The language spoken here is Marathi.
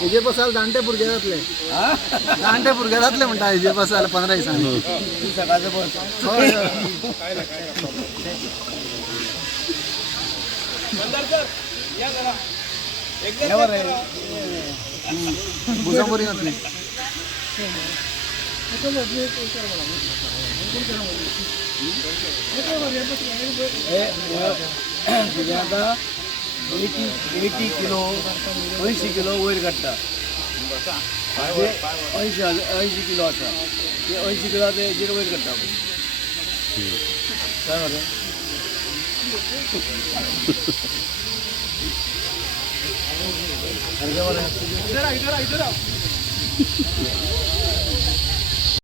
हेजे बसाल जाणटे भुरगे जातले म्हणटा हेजे बसाल 15 दिसांनी सकाळचे बस भुजांबरी घातली आता 80 किलो 80 किलो वयर काडटा 80 किलो आसा ते 80 किलो ते हेजेर वयर काडटा काय मरे इधर आ